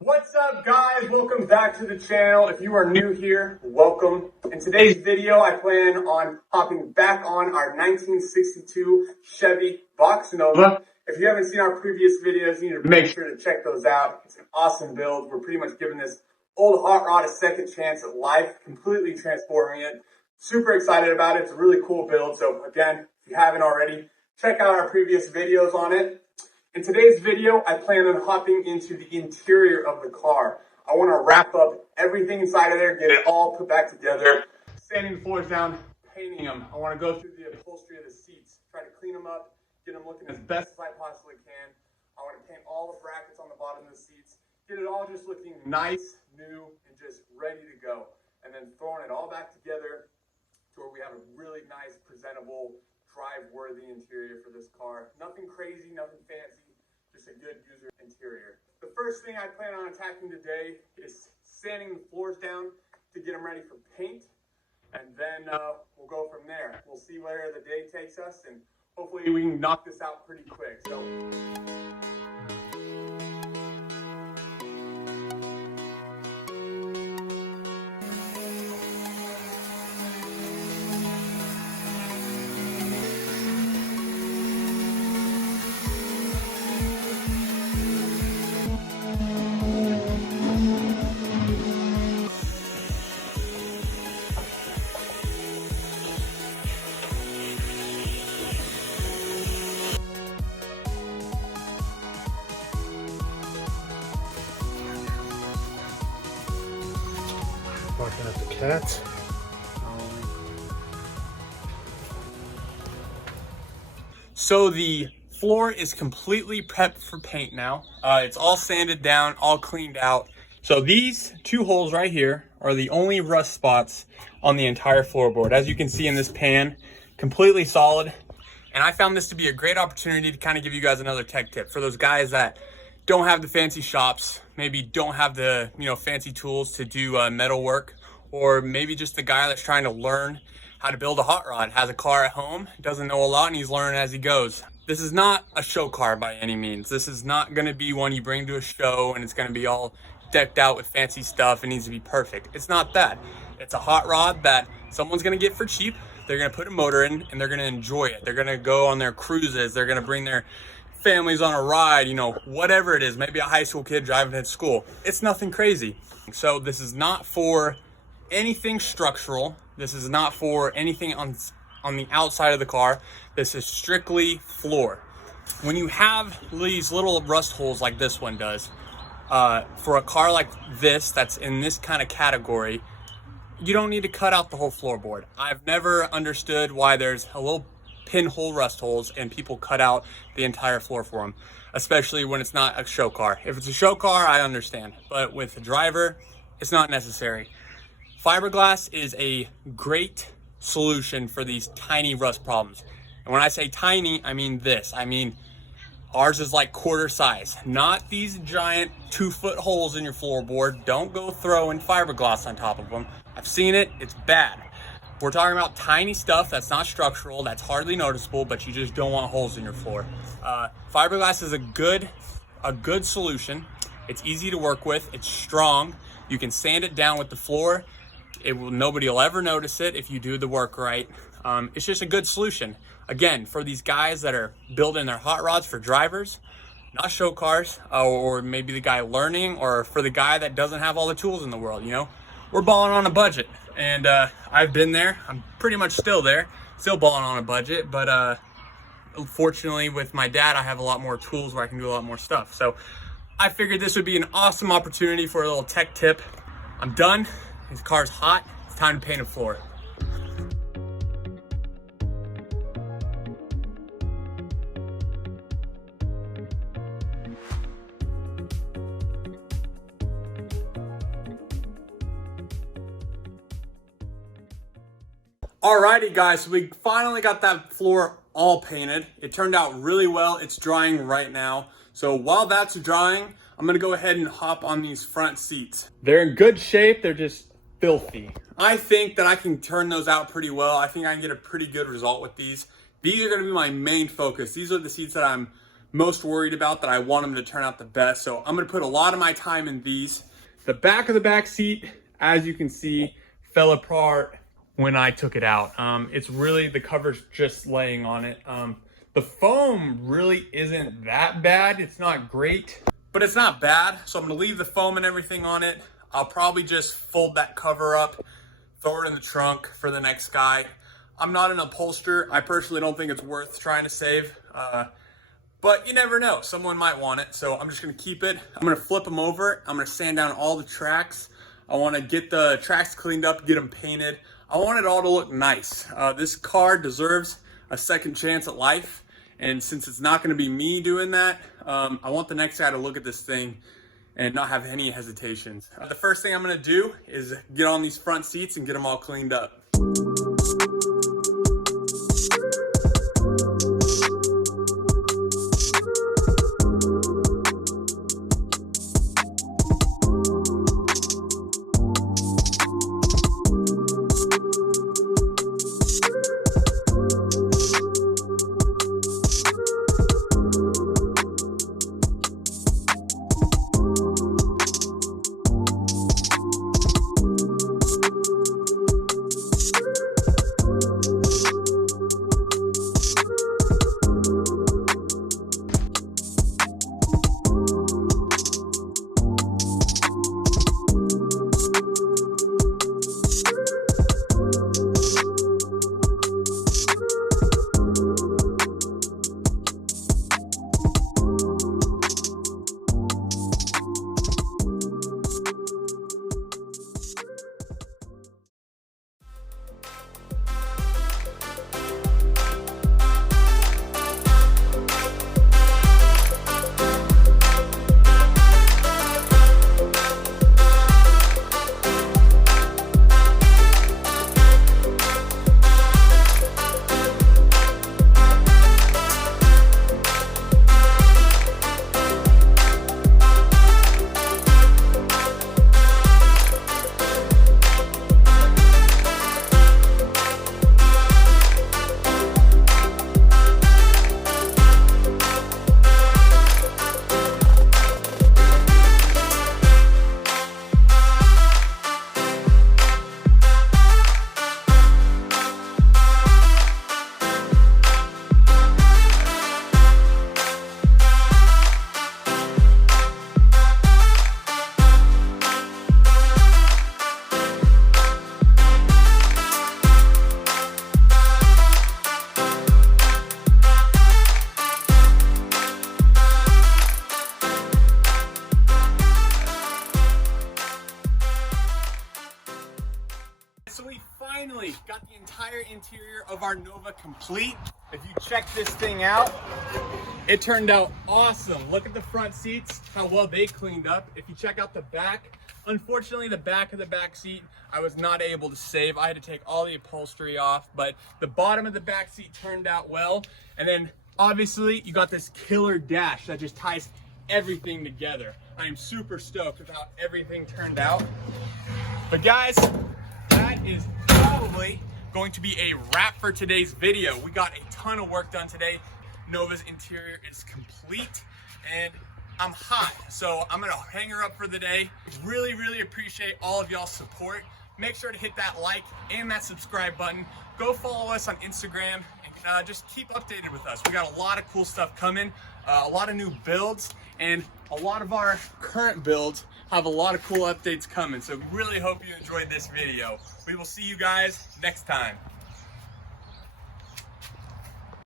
What's up, guys? Welcome back to the channel. If you are new here, welcome. In today's video, I plan on hopping back on our 1962 Chevy Box Nova. If you haven't seen our previous videos, you need to make sure to check those out. It's an awesome build. We're pretty much giving this old hot rod a second chance at life, completely transforming it. Super excited about it. It's a really cool build. So again, if you haven't already, check out our previous videos on it. In today's video, I plan on hopping into the interior of the car. I want to wrap up everything inside of there, get it all put back together, sanding the floors down, painting them. I want to go through the upholstery of the seats, try to clean them up, get them looking as best as I possibly can. I want to paint all the brackets on the bottom of the seats, get it all just looking nice, new, and just ready to go. And then throwing it all back together to where we have a really nice, presentable, drive-worthy interior for this car. Nothing crazy, nothing fancy, just a good user interior. The first thing I plan on attacking today is sanding the floors down to get them ready for paint, and then we'll go from there. We'll see where the day takes us, and hopefully we can knock this out pretty quick. So. Barking at the cat. So the floor is completely prepped for paint now. It's all sanded down, all cleaned out. So these two holes right here are the only rust spots on the entire floorboard. As you can see in this pan, completely solid. And I found this to be a great opportunity to kind of give you guys another tech tip for those guys that don't have the fancy shops, maybe don't have the fancy tools to do metal work, or maybe just the guy that's trying to learn how to build a hot rod, has a car at home, doesn't know a lot, and he's learning as he goes. This is not a show car by any means. This is not going to be one you bring to a show and it's going to be all decked out with fancy stuff and needs to be perfect. It's not that. It's a hot rod that someone's going to get for cheap. They're going to put a motor in and they're going to enjoy it. They're going to go on their cruises. They're going to bring their families on a ride, whatever it is, maybe a high school kid driving to school. It's nothing crazy. So this is not for anything structural. This is not for anything on the outside of the car. This is strictly floor. When you have these little rust holes like this one does, for a car like this that's in this kind of category, you don't need to cut out the whole floorboard. I've never understood why there's a little pinhole rust holes and people cut out the entire floor for them, especially when it's not a show car. If it's a show car, I understand, but with a driver, it's not necessary. Fiberglass is a great solution for these tiny rust problems. And when I say tiny, I mean this. I mean, ours is like quarter size, not these giant 2-foot holes in your floorboard. Don't go throwing fiberglass on top of them. I've seen it, it's bad. We're talking about tiny stuff that's not structural, that's hardly noticeable, but you just don't want holes in your floor. Fiberglass is a good solution. It's easy to work with, it's strong. You can sand it down with the floor. Nobody will ever notice it if you do the work right. It's just a good solution. Again, for these guys that are building their hot rods for drivers, not show cars, or maybe the guy learning, or for the guy that doesn't have all the tools in the world, We're balling on a budget, and I've been there. I'm pretty much still there, still balling on a budget, but fortunately with my dad, I have a lot more tools where I can do a lot more stuff. So I figured this would be an awesome opportunity for a little tech tip. I'm done. This car's hot. It's time to paint a floor. Alrighty guys, so we finally got that floor all painted. It turned out really well. It's drying right now. So while that's drying, I'm gonna go ahead and hop on these front seats. They're in good shape, they're just filthy. I think that I can turn those out pretty well. I think I can get a pretty good result with these. These are gonna be my main focus. These are the seats that I'm most worried about, that I want them to turn out the best. So I'm gonna put a lot of my time in these. The back of the back seat, as you can see, fell apart when I took it out. It's really, the cover's just laying on it. The foam really isn't that bad. It's not great, but it's not bad. So I'm gonna leave the foam and everything on it. I'll probably just fold that cover up, throw it in the trunk for the next guy. I'm not an upholsterer. I personally don't think it's worth trying to save, but you never know. Someone might want it, so I'm just gonna keep it. I'm gonna flip them over. I'm gonna sand down all the tracks. I wanna get the tracks cleaned up, get them painted. I want it all to look nice. This car deserves a second chance at life. And since it's not gonna be me doing that, I want the next guy to look at this thing and not have any hesitations. The first thing I'm gonna do is get on these front seats and get them all cleaned up. So we finally got the entire interior of our Nova complete. If you check this thing out, it turned out awesome. Look at the front seats, how well they cleaned up. If you check out the back, unfortunately the back of the back seat, I was not able to save. I had to take all the upholstery off, but the bottom of the back seat turned out well. And then obviously you got this killer dash that just ties everything together. I am super stoked with how everything turned out. But guys, that is probably going to be a wrap for today's video. We got a ton of work done today. Nova's interior is complete and I'm hot, so I'm gonna hang her up for the day. Really, really appreciate all of y'all's support. Make sure to hit that like and that subscribe button. Go follow us on Instagram and just keep updated with us. We got a lot of cool stuff coming, a lot of new builds, and a lot of our current builds have a lot of cool updates coming. So really hope you enjoyed this video. We will see you guys next time.